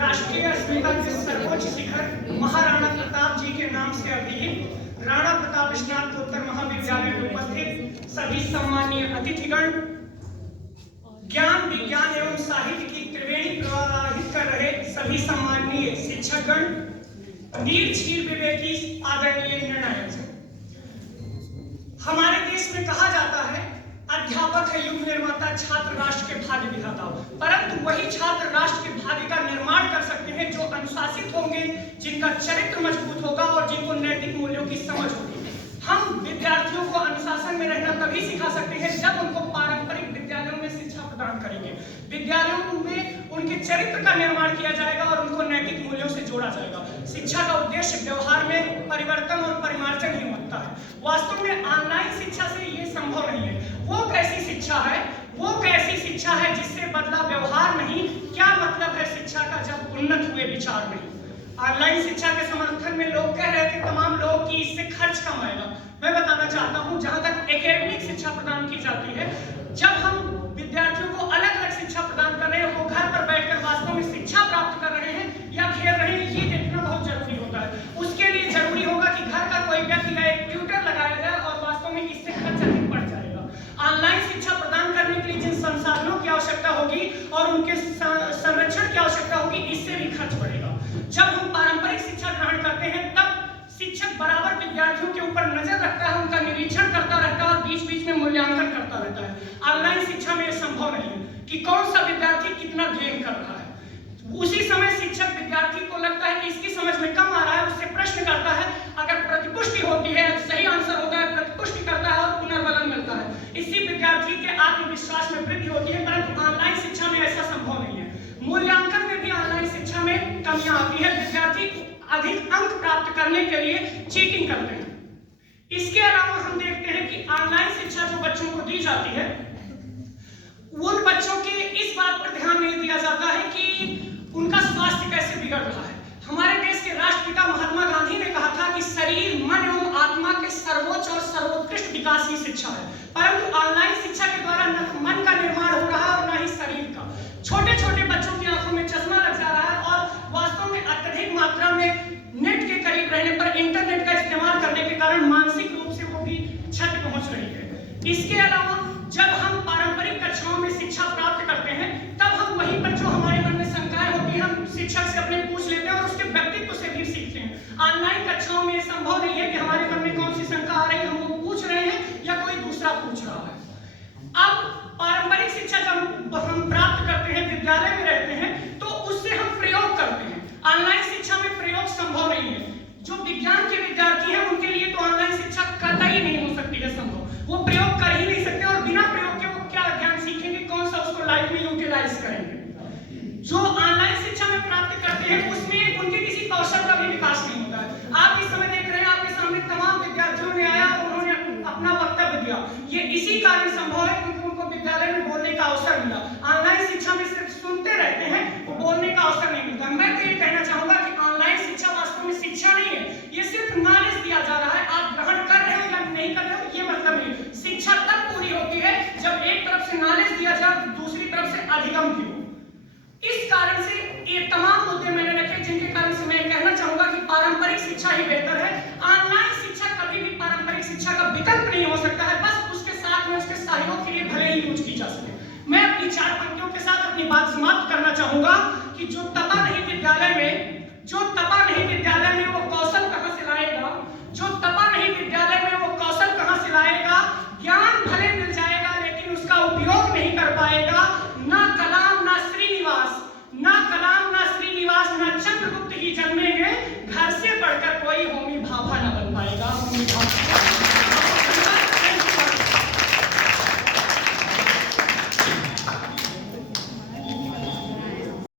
राष्ट्रीय अस्मिता के सर्वोच्च शिखर महाराणा प्रताप जी के नाम से अभिहित राणा प्रताप स्नातकोत्तर महाविद्यालय में उपस्थित सभी सम्मानीय अतिथिगण, ज्ञान विज्ञान एवं साहित्य की त्रिवेणी प्रवाहित कर रहे सभी सम्मानीय शिक्षकगण, वीर क्षीर विवेकी आदरणीय निर्णायक। हमारे देश में कहा जाता है अध्यापक है युग निर्माता, छात्र राष्ट्र के भाग्य विधाता। परंतु वही छात्र राष्ट्र के भाग्य का निर्माण कर सकते हैं जो अनुशासित होंगे, जिनका चरित्र मजबूत होगा और जिनको नैतिक मूल्यों की समझ होगी। हम विद्यार्थियों को अनुशासन में रहना तभी सिखा सकते हैं जब उनको पारंपरिक विद्यालयों में शिक्षा प्रदान करेंगे। विद्यालयों में उनके चरित्र का निर्माण किया जाएगा और उनको नैतिक मूल्यों से जोड़ा जाएगा। शिक्षा का उद्देश्य व्यवहार में परिवर्तन और परिमार्जन ही होता है। वास्तव में ऑनलाइन शिक्षा से ये संभव नहीं है। वो कैसी शिक्षा है, वो कैसी शिक्षा है जिससे बदला व्यवहार नहीं। क्या मतलब है शिक्षा का जब उन्नत हुए विचार नहीं। ऑनलाइन शिक्षा के समर्थन में लोग कह रहे थे तमाम लोग कि इससे खर्च कम आएगा। मैं बताना चाहता हूं, जहां तक एकेडमिक शिक्षा प्रदान की जाती है, जब हम विद्यार्थियों को अलग अलग शिक्षा प्रदान कर रहे हैं, वो घर पर बैठकर वास्तव में शिक्षा प्राप्त कर रहे हैं या खेल रहे हैं, ये देखना बहुत जरूरी होता है। उसके लिए जरूरी होगा कि घर का कोई व्यक्ति या एक ट्यूटर लगाया जाए और वास्तव में इससे खर्च अधिक बढ़ जाएगा। ऑनलाइन शिक्षा प्रदान करने के लिए जिन संसाधनों की आवश्यकता होगी और उनके संरक्षण की आवश्यकता होगी, इससे भी खर्च बढ़ेगा। जब हम पारंपरिक शिक्षा ग्रहण करते हैं तब शिक्षक बराबर विद्यार्थियों के ऊपर नजर रखता है, उनका निरीक्षण करता रहता है और बीच बीच में मूल्यांकन करता रहता है। ऑनलाइन शिक्षा में यह संभव नहीं है कि कौन सा विद्यार्थी कितना गेन कर रहा है। उसी समय शिक्षक विद्यार्थी को लगता है कि इसकी समझ में कम आ रहा है, उससे प्रश्न करता है। अगर प्रतिपुष्टि होती है, सही आंसर होता है, प्रतिपुष्टि करता है और पुनर्बलन मिलता है, इससे विद्यार्थी के आत्मविश्वास में वृद्धि होती है। परंतु ऑनलाइन शिक्षा में ऐसा संभव नहीं है। मूल्यांकन में भी ऑनलाइन शिक्षा में कमियां आती है। विद्यार्थी अधिक अंक प्राप्त करने के लिए चीटिंग करते हैं। इसके अलावा हम देखते हैं कि ऑनलाइन शिक्षा जो बच्चों को दी जाती है, उन बच्चों के इस बात पर ध्यान नहीं दिया जाता है कि उनका स्वास्थ्य कैसे बिगड़ रहा है। हमारे देश के राष्ट्रपिता महात्मा गांधी ने कहा था कि शरीर, मन एवं आत्मा के सर्वोच्च और सर्वोत्कृष्ट विकास ही शिक्षा है। परंतु ऑनलाइन शिक्षा के द्वारा न मन का निर्माण हो रहा है और न ही शरीर का। छोटे छोटे बच्चों की आंखों में चश्मा लग जा रहा है और वास्तव में अत्यधिक मात्रा में नेट के करीब रहने पर, इंटरनेट का इस्तेमाल करने के कारण मानसिक रूप से वो भी क्षति पहुंच रही है। इसके अलावा जब हम पारंपरिक कक्षाओं में शिक्षा प्राप्त करते हैं तब हम वहीं पर जो हमारे मन में शंकाएं होती हैं, हम शिक्षक से अपने पूछ लेते हैं और उसके व्यक्तित्व से भी सीखते हैं। ऑनलाइन कक्षाओं में यह संभव नहीं है कि हमारे मन में कौन सी शंका आ रही है, हम वो पूछ रहे हैं या कोई दूसरा पूछ रहा है। अब पारंपरिक शिक्षा जब हम प्राप्त करते हैं, विद्यालय में रहते हैं, तो उससे हम प्रयोग करते हैं। ऑनलाइन शिक्षा में प्रयोग संभव नहीं है। जो विज्ञान के विद्यार्थी हैं उनके लिए तो ऑनलाइन शिक्षा कतई नहीं हो सकती है संभव। वो प्रयोग कर ही नहीं सकते और बिना प्रयोग के वो क्या ज्ञान सीखेंगे, कौन सा उसको लाइफ में यूटिलाइज करेंगे। जो ऑनलाइन शिक्षा में प्राप्त करते हैं उसमें उनके किसी कौशल का भी विकास नहीं होता है। आप इस समय देख रहे हैं, आपके सामने तमाम विद्यार्थियों ने आया और उन्होंने अपना वक्तव्य दिया। ये इसी कारण संभव है क्योंकि उनको विद्यालय में बोलने का अवसर मिला। ऑनलाइन शिक्षा में सिर्फ सुनते रहते हैं, वो बोलने का अवसर नहीं मिलता। मैं तो ये कहना चाहूंगा कि ऑनलाइन शिक्षा वास्तव में शिक्षा नहीं है, ये सिर्फ नॉलेज दिया जा रहा है। आप ग्रहण कर रहे हो या नहीं कर रहे हो ये मतलब नहीं। शिक्षा तब पूरी होती है जब एक तरफ से नॉलेज दिया जाए, दूसरी तरफ से अधिगम भी हो। इस कारण से ये तमाम मुद्दे मैंने रखे जिनके कारण से मैं कहना चाहूंगा कि पारंपरिक शिक्षा ही बेहतर है। ऑनलाइन शिक्षा कभी भी पारंपरिक शिक्षा का विकल्प नहीं हो सकता है, बस उसके साथ में उसके सहयोग के लिए भले ही यूज की जा सके। मैं अपनी 4 पंक्तियों के साथ अपनी बात समाप्त करना चाहूंगा कि जो तपा नहीं विद्यालय में, वो